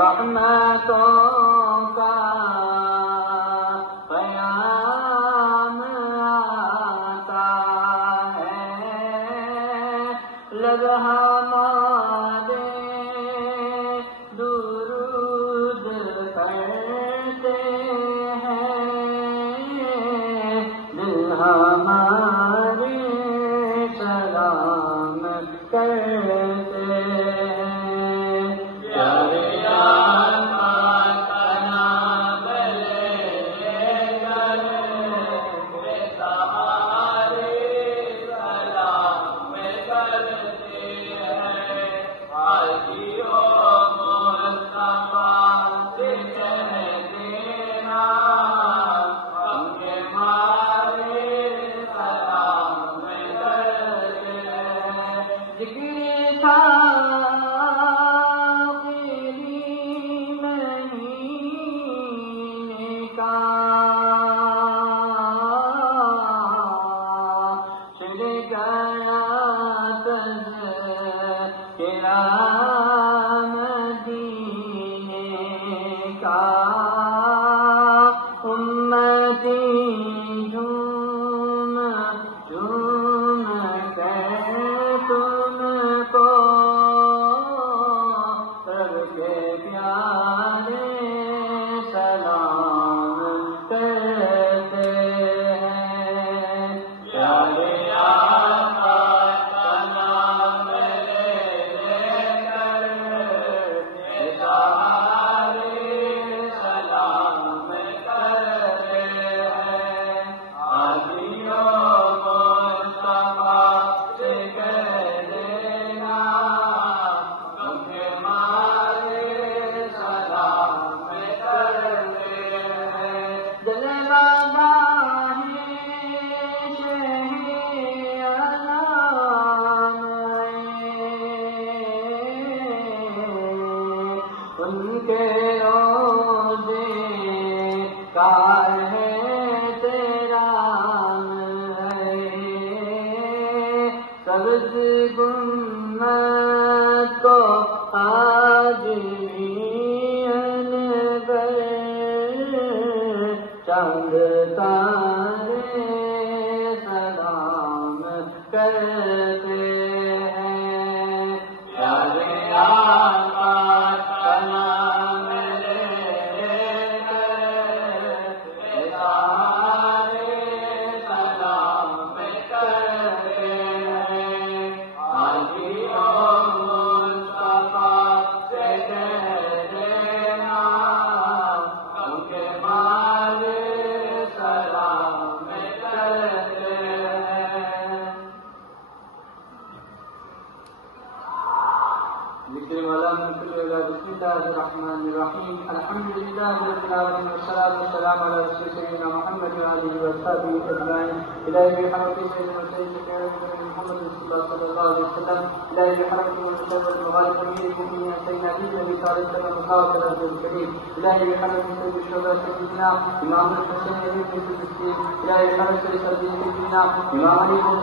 رحمتوں کا پیام آتا ہے، لب ہمارے درود کرتے ہیں، دل ہمارے سلام کرتے ہیں۔ ان کے روزے کا ہے تیرا ہے، سبز گنبد کو آج انور چاند تارے سلام کرتے ہیں۔ پیارے آقا کا نام لے کر سارے سلام کرتے ہیں۔ حاجیوں مصطفیٰ سے کہہ دینا ان کے مالے سلام کرتے ہیں۔ ذکر والا بسم اللہ الرحمن الرحیم، الحمد للہ رب العالمین والصلاۃ والسلام علی رسول سیدنا محمد وآلہ وصحبہ اجمعین۔ الہی بحق سیدنا محمد صلی اللہ علیہ وسلم، الہی بحق مشرف المغالب امیر المؤمنین سیدنا علی بن ابی طالب صلی اللہ علیہ وسلم، الہی بحق سید الشہداء سیدنا امام الحسین بن الحسین، الہی بحق سید سیدنا امام علی بن